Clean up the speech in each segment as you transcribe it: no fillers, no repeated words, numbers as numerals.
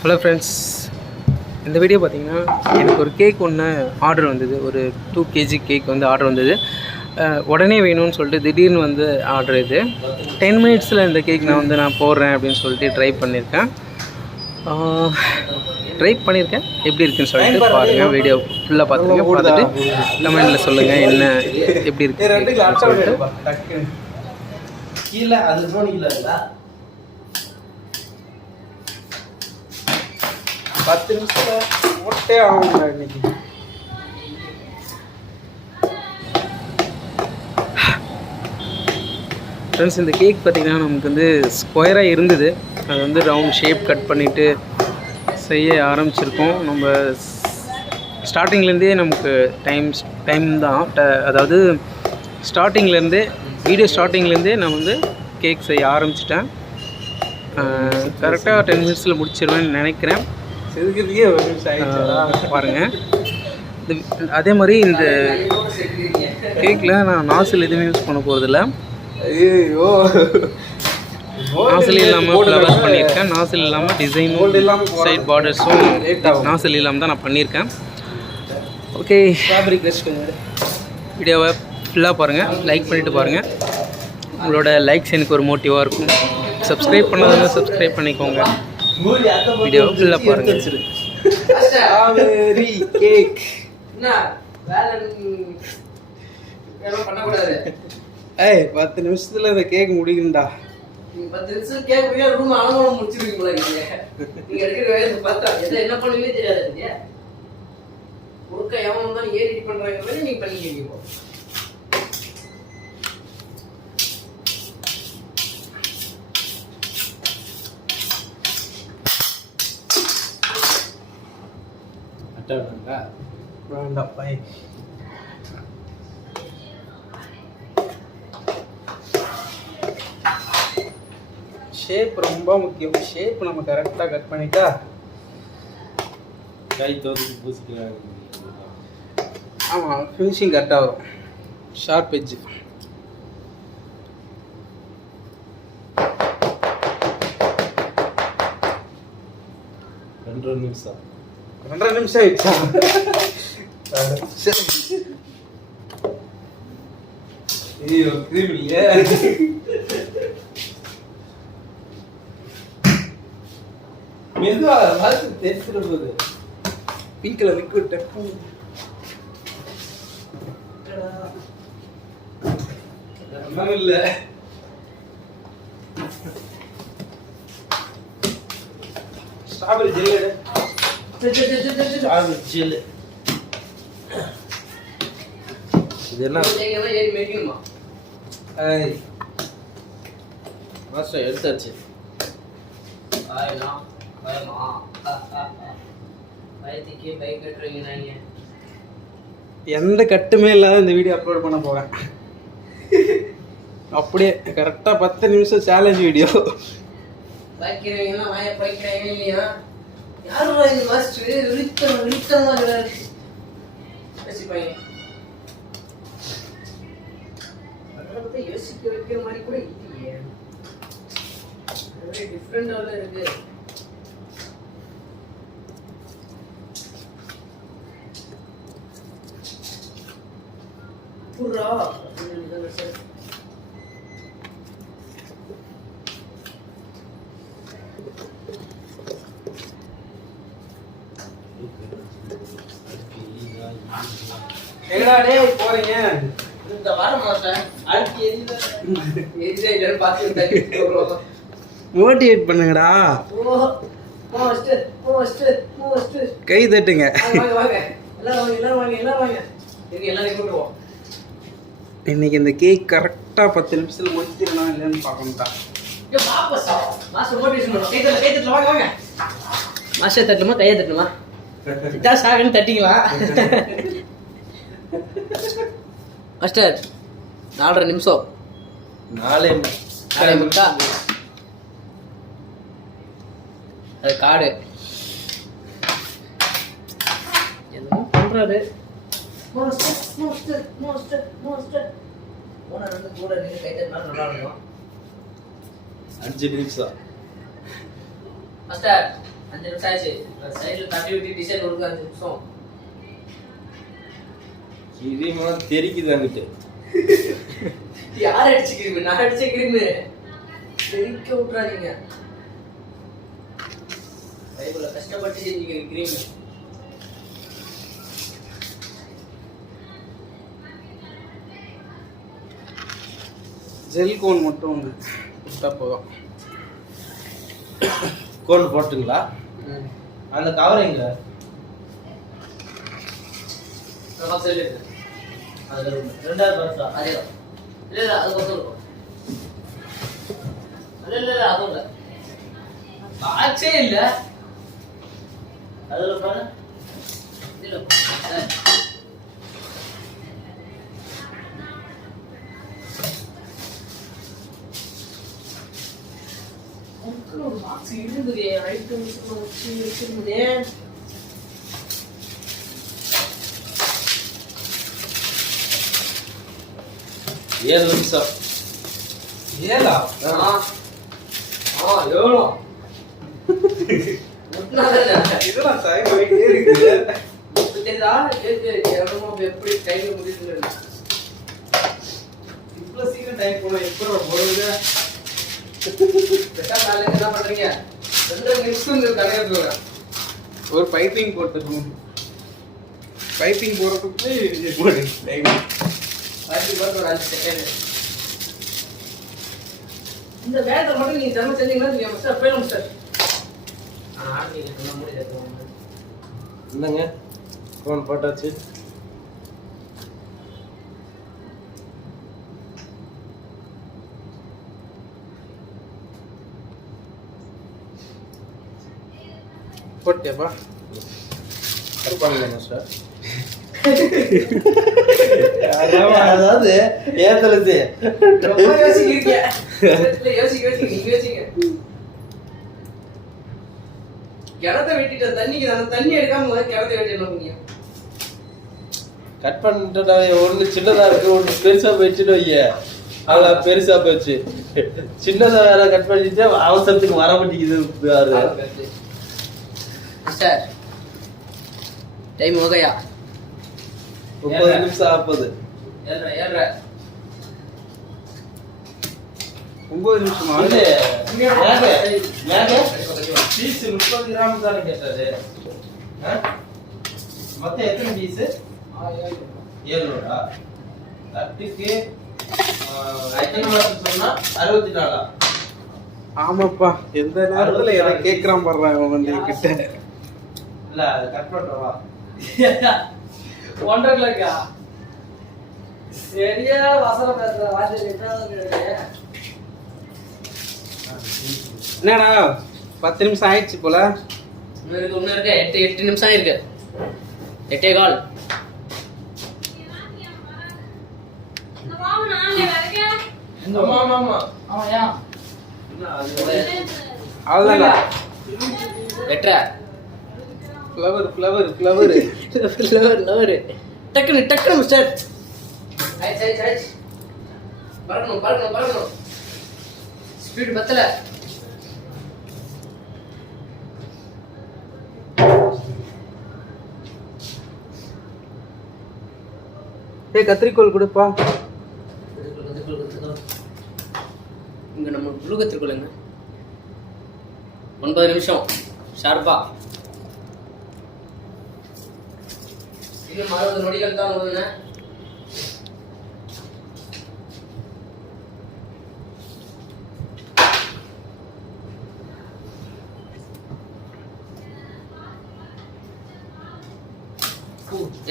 Hello friends, இந்த video பார்த்தீங்கன்னா எனக்கு ஒரு கேக் ஒன்று ஆர்டர் வந்தது. ஒரு 2 kg கேக் வந்து ஆர்டர் வந்தது. உடனே வேணும்னு சொல்லிட்டு திடீர்னு வந்து ஆர்டர் இது 10 மினிட்ஸில் இந்த கேக் நான் போடுறேன் அப்படின்னு சொல்லிட்டு ட்ரை பண்ணியிருக்கேன். எப்படி இருக்குன்னு சொல்லிட்டு பாருங்கள். வீடியோ ஃபுல்லாக பார்த்துட்டு கமெண்டில் சொல்லுங்கள் என்ன எப்படி இருக்கு சொல்லிட்டு. கீழே அது போனீங்களா 10 நிமிஷத்தில் ஓட்டே ஆகுங்க இன்னைக்கு. ஃப்ரெண்ட்ஸ், இந்த கேக் பார்த்திங்கன்னா நமக்கு வந்து ஸ்கொயராக இருந்தது. அது வந்து ரவுண்ட் ஷேப் கட் பண்ணிவிட்டு செய்ய ஆரம்பிச்சிருக்கோம். நம்ம ஸ்டார்டிங்லேருந்தே நமக்கு டைம் தான். அதாவது வீடியோ ஸ்டார்டிங்லேருந்தே நான் வந்து கேக் செய்ய ஆரம்பிச்சிட்டேன். கரெக்டாக 10 மினிட்ஸில் முடிச்சிடுவேன்னு நினைக்கிறேன். பாருங்கள். அதே மாதிரி இந்த கேக்கில் நான் நாசில் எதுவுமே யூஸ் பண்ண போகிறதில்ல. நாசில் இல்லாமல் ஃப்ளவர் பண்ணியிருக்கேன். நாசில் இல்லாமல் டிசைனும் சைட் பார்டர்ஸும் நாசில் இல்லாமல் தான் நான் பண்ணியிருக்கேன். ஓகே, வீடியோவை ஃபுல்லாக பாருங்கள், லைக் பண்ணிவிட்டு பாருங்கள். உங்களோட லைக்ஸ் எனக்கு ஒரு மோட்டிவாக இருக்கும். சப்ஸ்கிரைப் பண்ணாதவங்க சப்ஸ்கிரைப் பண்ணிக்கோங்க. வீடியோ ஃபுல்லாக பாருங்கள். ஸ்ட்ராபெரி கேக் பண்ணக்கூடாது. 10 நிமிஷத்துல இந்த கேக் முடிக்கணும்டா. 10 நிமிஷம் கேக் முடியா ரூம் அலங்கோலம் முடிச்சிருக்கீங்களா? நீங்க எடுக்கிற வேலையை பார்த்தா என்ன பண்ணுவீங்க தெரியாது. நீங்க முழுக்க எவன் வந்தாலும் ஏறி பண்றாங்க மாதிரி நீங்க பண்ணிக்கிறீங்க. வேண்டாம் பை. ஷேப் ரொம்ப முக்கியம். ஷேப் நம்ம கரெக்டாக கட் பண்ணிட்டா கை தோதி பூசிக்கிறாங்க. ஆமாம், ஃபினிஷிங் கரெக்டாக வரும். Sharp edge. ரெண்டரை நிமிஷம் ஆயிடுச்சா? ஐயோ, கிரீம் இல்லையே. மெதுவா பார்த்து தெரிஞ்சிட போகுது. பிங்க்ல லிக்விட் டெப்பு இல்ல. Strawberry gel. இது என்ன மாஸ்டர் எடுத்தாச்சு. எந்த கட்டுமே இல்லாத இந்த வீடியோ அப்லோட் பண்ண போறேன். அப்படியே கரெக்டா 10 நிமிஷம் சேலஞ்ச் வீடியோ. யோசிக்க வைக்கிற மாதிரி கூட இல்லையே. டிஃப்ரெண்டாக இருக்கு. புறா எங்கடா டேய் போறீங்க? இந்த வாரம் மாட்டேன். அடுத்து எரிதா பார்த்து மோட்டிவேட் பண்ணுங்கடா. கை தட்டுங்க. இன்னைக்கு இந்த கேக் கரெக்டா 10 நிமிஷத்துல முடிச்சிட்டா இல்லைன்னு பார்க்கணும்டா. மாஸ்டர் தட்டுமா கையை தட்டுமா? தட்டிக்கலாம். மாஸ்டர் 4.5 நிமிஷம். 4 முக்கா. அது காடு என்ன பண்றாரு? கூட கை தட்டினா நல்லா இருக்கும். 5 நிமிஷம். மாஸ்டர் 5 நிமிஷம் ஆச்சு. சைடுல தட்டி விட்டு டிசைன் கொடுக்க 5 நிமிஷம். கிரீம் தெரிக்குது அங்கிட்டு. யார் அடிச்ச கிரீம்? நான் அடிச்ச கிரீம். தெரிக்க விட்டுறாதீங்க. கைக்குள்ள கஷ்டப்பட்டு செஞ்சீங்க கிரீம். ஜெல் கோன் மட்டும் ஒன்று கொடுத்தா போதும். கோன் போட்டுங்களா? அந்த கவரிங்க ரெண்டாவது பர்ஸா? அதே இல்ல அது கொஞ்சம் இருக்கும். இல்ல அதுவும் இல்ல. பாக்ஸே இல்ல. அதுல பாரு. இல்ல ஒரு பாக்ஸ் இருந்தது ஐட்டம்ஸ் வச்சு வச்சிருந்தேன். 7 நிமிஷம். 7 எவ்வளோ இதெல்லாம் டைம் ஆகிட்டே இருக்குது. எப்படி டைம் முடியுது? இவ்வளோ சீக்கிரம் டைம் போகணும். எப்போ போடுறது? என்ன பண்றீங்க? 2 நிமிஷம் தலையில ஒரு பைப்பிங் போட்டுருக்கோம். பைப்பிங் போடுறதுக்கு டைம் ஒரு 5 செகண்ட். இந்த வேலை மட்டும் நீங்க தரமா செஞ்சீங்கன்னா நீங்க மிஸ்டர் போயிடும் சார். ஆர்டர் பண்ண முடியாது. என்னங்க கோன் போட்டாச்சு. போட்டியாப்பா? கருப்பாங்க சார். அதாவது ஏத்தலது ரொம்ப யோசிக்கிறீங்க. யோசிக்க நீங்க யோசிங்க. கிணத்தை வெட்டிட்ட தண்ணிக்கு அந்த தண்ணி எடுக்காம முதல்ல கிணத்தை வெட்டிடணும். கட் பண்ணிட்டு ஒண்ணு சின்னதா இருக்கு, ஒண்ணு பெருசா போயிடுச்சுன்னு வைய. அவ்வளோ பெருசா போச்சு. சின்னதா வேற கட் பண்ணிட்டு அவசரத்துக்கு வர மாட்டேங்குது. Sir time ஓகையா? 30 நிமிஷம் ஆகுது. 7:30 9 நிமிஷமா? பீஸ் 30 கிராம் தானே கேட்டது. மொத்தம் எத்தனை பீஸ்? 700. தட்டுக்கு எத்தனை மாசம் சொன்னா 64. ஆமாப்பா, எந்த நேரத்துல எதை கேட்கறான் பாடுறான் உங்க கிட்ட. இல்ல அது கட் பண்றவா 1.5 கிலோக்கா? சரியா வசன பேசுற வார்த்தை என்னடா 10 நிமிஷம் ஆயிடுச்சு போல. ஒண்ணு இருக்கு. 8 நிமிஷம் இருக்கு. 8:15. அவ்வளோதான். வெட்ற ஃப்ளவர் டக்குனு மிஸ்டர். பறக்கணும். ஸ்பீடு பத்தல. கத்திரிக்கோள் கொடுப்பா. இங்க நம்ம புழு கத்திரிக்கோளுங்க. 9 நிமிஷம் ஷார்ப்பா. இன்னும் 60 நொடிகள் தான் உள்ளன.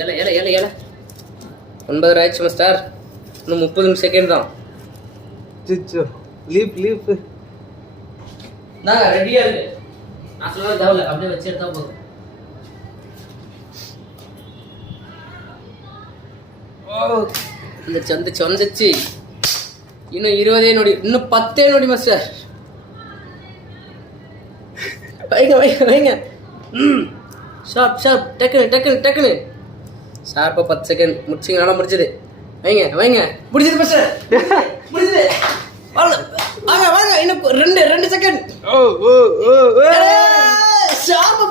ஏல 9 ஆயிடுச்சு மாஸ்டர். இன்னும் 30 செகண்ட் தான். லீப் நாங்க ரெடியா இருக்கு. நான் சொல்றது தேவையில்ல, அப்படியே வச்சு எடுத்தா போதும். வந்துச்சு. இன்னும் 20 நொடி, இன்னும் 10 நொடி மாஸ்டர். வைங்க. ஷார்ப் டக்குனு ஷார்ப்பா 10 செகண்ட் முடிச்சிங்கனால முடிச்சது. வைங்க முடிச்சது மாஸ்டர். முடிச்சது. வாங்க இன்னும் 2 செகண்ட்.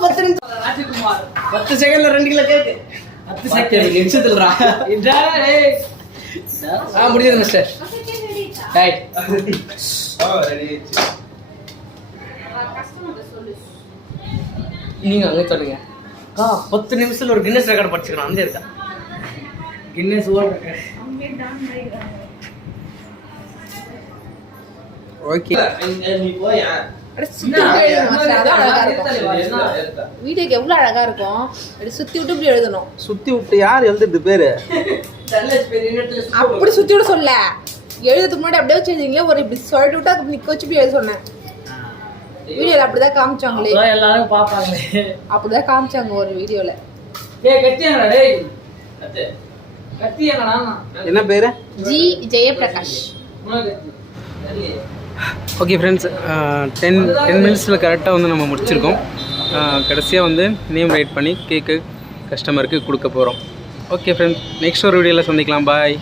10 நிமிஷம் ராஜ்குமார் 10 செகண்ட்ல 2 கிலோ கேக்கு 10 செகண்ட் நிமிஷத்துலடா இதா ஏய் முடிஞ்சது மிஸ்டர் ரைட் ரெடி நீங்க அங்க சொல்லுங்க 10 நிமிஷத்துல ஒரு கின்னஸ் ரெக்கார்ட் படிச்சுக்கலாம் அந்த இருக்கா கின்னஸ் வேர்ல்ட் ரெக்கார்ட் ஓகே நீ போயா வீடியோக்கு எவ்வளவு அழகா இருக்கும் சுத்தி விட்டு இப்படி எழுதணும். சுத்தி விட்டு யார் எழுதுறது பேரு அப்படி சுத்தி விட சொல்ல எழுதுறதுக்கு முன்னாடி அப்படியே வச்சு எழுதிங்களே ஒரு இப்படி சொல்லிட்டு விட்டு அதுக்கு நிக்க வச்சு இப்படி எழுத சொன்னேன். வீடியோல அப்படிதான் காமிச்சாங்களே எல்லாரும் பாப்பாங்களே அப்படிதான் காமிச்சாங்க ஒரு வீடியோல. கத்தியாங்கடா டேய் கத்தியாங்கடா என்ன பேரு? ஜி ஜெயபிரகாஷ். ஓகே ஃப்ரெண்ட்ஸ், 10 மினிட்ஸில் கரெக்டாக வந்து நம்ம முடிச்சிருக்கோம். கடைசியாக வந்து நேம் ரைட் பண்ணி கேக்கு கஸ்டமருக்கு கொடுக்க போகிறோம். ஓகே ஃப்ரெண்ட்ஸ், நெக்ஸ்ட் ஒரு வீடியோவில் சந்திக்கலாம். பாய்.